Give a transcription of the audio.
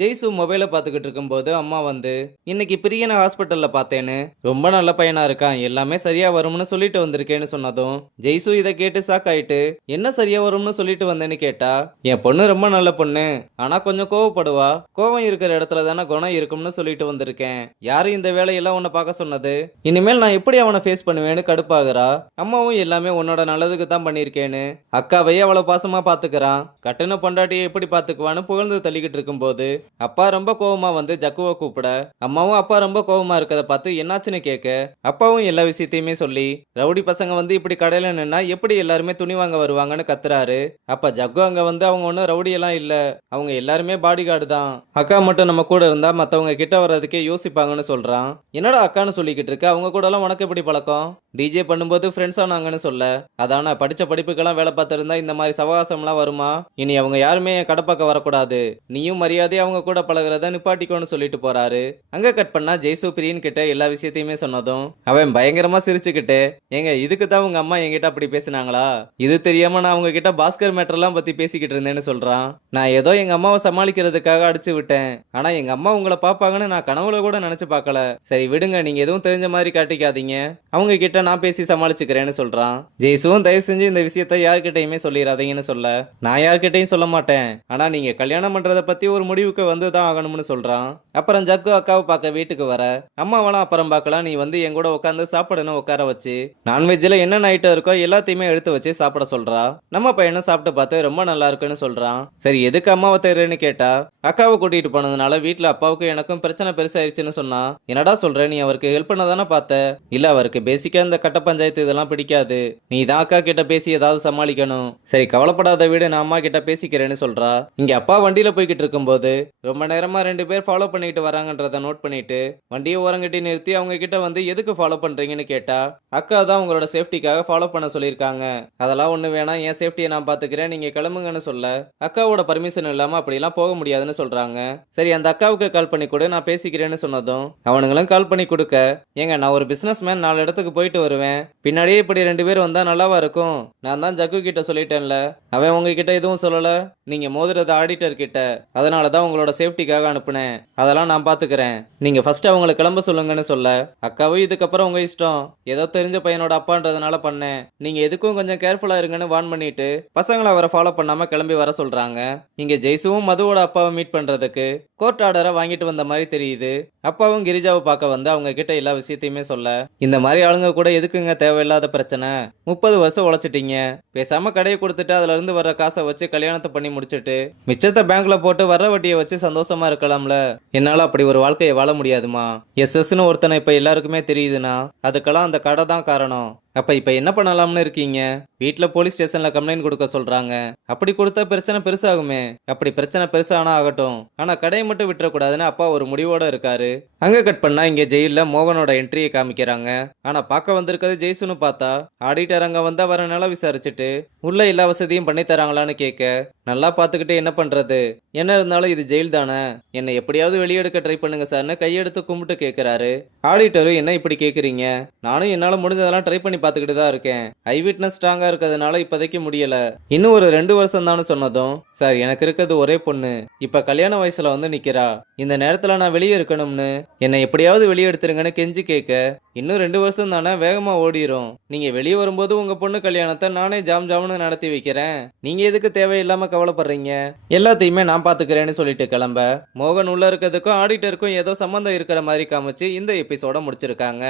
ஜெய்சு மொபைலை பார்த்துக்கிட்டு இருக்கும்போது அம்மா வந்து இன்னைக்கு பிரியனை ஹாஸ்பிட்டல்ல பார்த்தேன்னு ரொம்ப நல்ல பையனா இருக்கான், எல்லாமே சரியா வரும்னு சொல்லிட்டு வந்திருக்கேன்னு சொன்னதும் ஜெய்சு இதை கேட்டு ஷாக் ஆயிட்டு, என்ன சரியா வரும்னு சொல்லிட்டு வந்தேன்னு கேட்டா, என் பொண்ணு ரொம்ப நல்ல பொண்ணு, ஆனா கொஞ்சம் கோவப்படுவா, கோவம் இருக்கிற இடத்துல தானே குணம் இருக்கும்னு சொல்லிட்டு வந்திருக்கேன். யாரு இந்த வேலையெல்லாம் உன்னை பார்க்க சொன்னது? இனிமேல் நான் எப்படி அவனை ஃபேஸ் பண்ணுவேன்னு கடுப்பாகிறா. அம்மாவும் எல்லாமே உன்னோட நல்லதுக்கு தான் பண்ணியிருக்கேன்னு அக்காவையே அவ்வளவு பாசமா பாத்துக்கிறான், கட்டுன பொண்டாட்டியை எப்படி பாத்துக்குவான்னு புகழ்ந்து தள்ளிக்கிட்டு இருக்கும்போது அப்பா ரொம்ப கோவமா வந்து ஜக்குவை கூப்பிட, அம்மாவும் அப்பா ரொம்ப கோவமா இருக்கத பார்த்து என்னாச்சுன்னு கேட்க, அப்பாவும் எல்லா விஷயத்தையுமே சொல்லி, ரவுடி பசங்க வந்து இப்படி கடையில நின்னா எப்படி எல்லாருமே துணி வாங்க வருவாங்கன்னு கத்துறாரு. அப்ப ஜக்கு அங்க வந்து அவங்க ஒன்னும் ரவுடி எல்லாம் இல்ல, அவங்க எல்லாருமே பாடி கார்டு தான், அக்கா மட்டும் நம்ம கூட இருந்தா மத்தவங்க கிட்ட வர்றதுக்கே யோசிப்பாங்கன்னு சொல்றான். என்னடா அக்கான்னு சொல்லிக்கிட்டு இருக்க, அவங்க கூட எல்லாம் உனக்கு எப்படி பழக்கம்? டிஜே பண்ணும்போது ஃப்ரெண்ட்ஸ் ஆனாங்கன்னு சொல்ல, அதான படிச்ச படிப்புக்கெல்லாம் வேலை பார்த்திருந்தா இந்த மாதிரி சவகாசம்லாம் வருமா? இனி அவங்க யாருமே என் கடை பக்கம் வரக்கூடாது, நீயும் மரியாதை அவங்க கூட பழகுறத நிப்பாட்டிக்கோன்னு சொல்லிட்டு போறாரு. அங்க கட் பண்ணா ஜெய்சு பிரியன் கிட்ட எல்லா விஷயத்தையுமே சொன்னதும் அவன் பயங்கரமா சிரிச்சுக்கிட்டு, ஏங்க இதுக்கு தான் உங்க அம்மா என்கிட்ட அப்படி பேசினாங்களா? இது தெரியாம நான் அவங்க கிட்ட பாஸ்கர் மேட்டர்லாம் பத்தி பேசிக்கிட்டு இருந்தேன்னு சொல்றான். நான் ஏதோ எங்க அம்மாவை சமாளிக்கிறதுக்காக அடிச்சு விட்டேன், ஆனா எங்க அம்மா உங்களை பாப்பாங்கன்னு நான் கனவுல கூட நினைச்சு பார்க்கல. சரி விடுங்க, நீங்க எதுவும் தெரிஞ்ச மாதிரி காட்டிக்காதீங்க, அவங்க கிட்ட நான் பேசி சமாளிச்சுக்கிறேன்னு சொல்றான். ஜெய்சுவும் தயவு செஞ்சு இந்த விஷயத்த யார்கிட்டயுமே சொல்லிடாதீங்கன்னு சொல்ல, நான் யார்கிட்டயும் சொல்ல மாட்டேன், ஆனா நீங்க கல்யாணம் பண்றத பத்தி ஒரு முடிவுக்கு வந்துதான் ஆகணும்னு சொல்றான். அப்புறம் ஜக்கு அக்காவை பார்க்க வீட்டுக்கு வர, அம்மாவெல்லாம் அப்புறம் பார்க்கலாம், நீ வந்து என் கூட உட்காந்து சாப்பிடணும் உட்கார வச்சு நான்வெஜ்ல என்னென்ன ஐட்டம் இருக்கோ எல்லாத்தையுமே எடுத்து வச்சு சாப்பிட சொல்றா. நம்ம பையனும் சாப்பிட்டு பார்த்து ரொம்ப நல்லா இருக்குன்னு சொல்றான். சரி எதுக்கு அம்மாவை தேர்றேன்னு கேட்டா, அக்காவை கூட்டிட்டு போனதுனால வீட்டுல அப்பாவுக்கும் எனக்கும் பிரச்சனை பெருசாயிருச்சுன்னு சொன்னா. என்னடா சொல்ற, நீ அவருக்கு ஹெல்ப் பண்ண தானே பார்த்த? இல்ல, அவருக்கு பேசிக்கா இந்த கட்ட பஞ்சாயத்து இதெல்லாம் பிடிக்காது, நீ தான் அக்கா கிட்ட பேசி ஏதாவது சமாளிக்கணும். சரி கவலைப்படாத வீடு, நான் அம்மா கிட்ட பேசிக்கிறேன்னு சொல்றா. இங்க அப்பா வண்டியில போய்கிட்டு இருக்கும்போது ரொம்ப நேரமா 2 பேர் ஃபாலோ பண்ணிட்டு வராங்கன்றத நோட் பண்ணிட்டு வண்டியை ஓரங்கட்டி நிறுத்தி அவங்க கிட்ட வந்து எதுக்கு ஃபாலோ பண்றீங்கன்னு கேட்டா, அக்கா தான் உங்களோட சேஃப்டிக்காக ஃபாலோ பண்ண சொல்லியிருக்காங்க, அதெல்லாம் ஒண்ணு வேணாம், என் சேஃப்டியை நான் பாத்துக்கிறேன், நீங்க கிளம்புங்கன்னு சொல்ல, அக்காவோட பர்மிஷன் இல்லாம அப்படிலாம் போக முடியாதுன்னு சொல்றாங்க. சரி அந்த அக்காவுக்கு கால் பண்ணி கொடு, நான் பேசிக்கிறேன்னு சொன்னதும் அவனுங்களும் கால் பண்ணி கொடுக்க, ஏங்க நான் ஒரு பிசினஸ் மேன் 4 இடத்துக்கு போயிட்டு வருவேன், பின்னாடியே இப்படி 2 பேர் வந்தா நல்லாவா இருக்கும்? நான் தான் ஜக்கு கிட்ட சொல்லிட்டேன்ல, அவன் உங்ககிட்ட எதுவும் சொல்லல, நீங்க மோதுறது ஆடிட்டர் கிட்ட, அதனாலதான் உங்களோட சேஃப்டிக்காக அனுப்புனேன், அதெல்லாம் நான் பாத்துக்கிறேன், நீங்க ஃபர்ஸ்ட் அவங்களை கிளம்ப சொல்லுங்கன்னு சொல்ல, அக்காவும் இதுக்கப்புறம் உங்க இஷ்டம், ஏதோ தெரிஞ்ச பையனோட அப்பான்றதுனால பண்ணேன், நீங்க எதுக்கும் கொஞ்சம் கேர்ஃபுல்லா இருங்கன்னு வார்ன் பண்ணிட்டு பசங்களை அவரை ஃபாலோ பண்ணாம கிளம்பி வர சொல்றாங்க. இங்க ஜெய்சுவும் மதுவோட அப்பாவை மீட் பண்றதுக்கு கோர்ட் ஆர்டரை வாங்கிட்டு வந்த மாதிரி தெரியுது. அப்பாவும் கிரிஜாவை பார்க்க வந்து அவங்க கிட்ட எல்லா விஷயத்தையுமே சொல்ல, இந்த மாதிரி ஆளுங்க கூட எதுக்குங்க தேவையில்லாத பிரச்சனை, 30 வருஷம் உழைச்சிட்டீங்க, பேசாம கடையை கொடுத்துட்டு அதுல இருந்து வர்ற காசை வச்சு கல்யாணத்தை பண்ணி முடிச்சிட்டு மிச்சத்தை பேங்க்ல போட்டு வர்ற வட்டியை வச்சு சந்தோஷமா இருக்கலாம்ல, என்னால அப்படி ஒரு வாழ்க்கையை வாழ முடியாதுமா. எஸ்எஸ்ன்னு ஒருத்தனை இப்ப எல்லாருக்குமே தெரியுதுன்னா அதுக்கெல்லாம் அந்த கடை தான் காரணம். அப்ப இப்ப என்ன பண்ணலாம்னு இருக்கீங்க? வீட்டுல போலீஸ் ஸ்டேஷன்ல கம்ப்ளைண்ட் கொடுக்க சொல்றாங்க, அப்படி கொடுத்தா பிரச்சனை பெருசாகுமே. அப்படி பிரச்சனை பெருசானா ஆகட்டும், ஆனா கடையை மட்டும் விட்டுறக்கூடாதுன்னு அப்பா ஒரு முடிவோட இருக்காரு. அங்க கட் பண்ணா இங்க ஜெயில மோகனோட என்ட்ரியை காமிக்கிறாங்க. ஆனா பார்க்க வந்திருக்கிறது ஜெய்சுன்னு பார்த்தா ஆடிட்டர் அங்க வந்தா வர நில விசாரிச்சுட்டு உள்ள எல்லா வசதியும் பண்ணி தராங்களான்னு கேட்க, நல்லா பார்த்துக்கிட்டு என்ன பண்றது, என்ன இருந்தாலும் இது ஜெயில் தானே, என்னை எப்படியாவது வெளியெடுக்க ட்ரை பண்ணுங்க சார்னு கையெடுத்து கும்பிட்டு கேட்கிறாரு. ஆடிட்டரும் என்ன இப்படி கேட்குறீங்க, நானும் என்னால முடிஞ்சதெல்லாம் ட்ரை பண்ணி பார்த்துக்கிட்டு தான் இருக்கேன், ஐ விட்னஸ் ஸ்ட்ராங்கா இருக்கிறதுனால இப்போதைக்கு முடியல, இன்னும் ஒரு 2 வருஷம் தானு சொன்னதும், சார் எனக்கு இருக்கிறது ஒரே பொண்ணு, இப்ப கல்யாண வயசுல வந்து நிக்கிறா, இந்த நேரத்துல நான் வெளியே இருக்கணும்னு என்னை எப்படியாவது வெளியே எடுத்துருங்கன்னு கெஞ்சி கேட்க, இன்னும் 2 வருஷம் தானே, வேகமா ஓடிரும், நீங்க வெளியே வரும்போது உங்க பொண்ணு கல்யாணத்தை நானே ஜாம் ஜாம்னு நடத்தி வைக்கிறேன், நீங்க எதுக்கு தேவையில்லாம கவலைப்படுறீங்க, எல்லாத்தையுமே நான் பாத்துக்கிறேன்னு சொல்லிட்டு கிளம்ப, மோகன் உள்ள இருக்கிறதுக்கும் ஆடிட்டருக்கும் ஏதோ சம்பந்தம் இருக்கிற மாதிரி காமிச்சு இந்த எபிசோட முடிச்சிருக்காங்க.